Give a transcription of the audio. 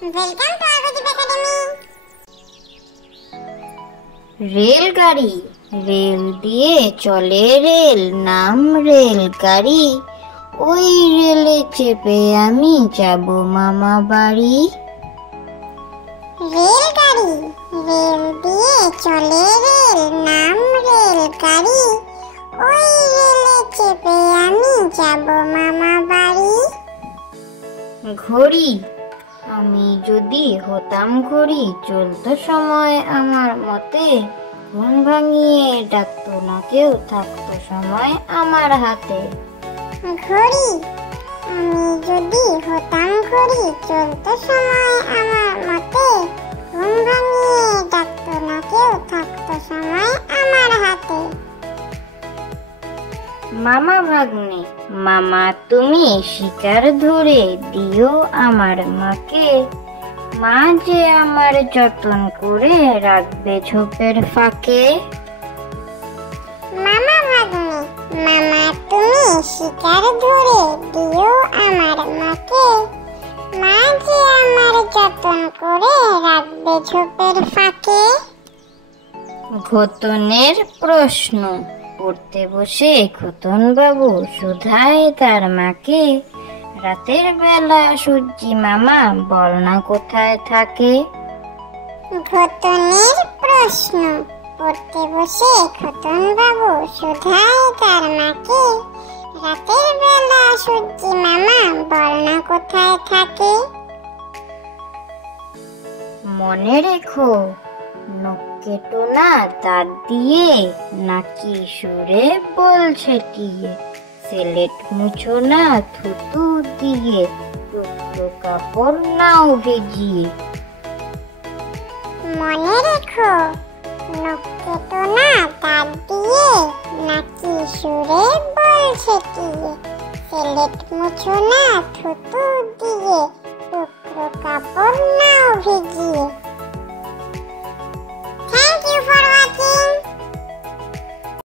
Welcome to Agdeep academy. রেলগাড়ি, rail দিয়ে চলে রেল, নাম রেলগাড়ি। ওই রেলে চেপে আমি যাব মামা বাড়ি। রেলগাড়ি, রেল দিয়ে চলে রেল, নাম রেলগাড়ি। ওই রেলে চেপে আমি যাব মামা বাড়ি। ঘড়ি, আমি যদি হতাম ঘড়ি, চলতো সময় আমার মতে। ঘুম ভাঙিয়ে ডাকতো না কেউ, থাকতো সময় আমার হাতে। ঘড়ি, আমি যদি হতাম ঘড়ি, চলতো সময় আমার মতে। ঘুম ভাঙিয়ে ডাকতো না কেউ, থাকতো সময় আমার হাতে। মামা ভাগ্নে, মামা তুমি শিকার ধরে দিও আমার মাকে। মা যে আমার যতন করে রাখবে ঝোপের ফাঁকে। মামা ভাগ্নে, মামা তুমি শিকার ধরে দিও আমার মাকে। মা যে আমার যতন করে রাখবে ঝোপের ফাঁকে। ঘতনের প্রশ্ন, পড়তে বসে খতন বাবু শুধায় তার মাকে। রাতের বেলা সূর্যি মামা বল না কোথায় থাকে। ঘতনের প্রশ্ন, পড়তে বসে খতন বাবু শুধায় তার মাকে। রাতের বেলা সূর্যি মামা বল না কোথায় থাকে। মনে রেখো, নখ কেটো না দাঁত দিয়ে, নাকি সুরে বলছে টিয়ে। সেলেট মুছো না থুতু দিয়ে, টুকরো কাপড় নাও ভিজিয়ে। মনে রেখো, নখ কেটো না দাঁত দিয়ে, নাকি সুরে বলছে টিয়ে। সেলেট মুছো না থুতু দিয়ে, টুকরো কাপড় নাও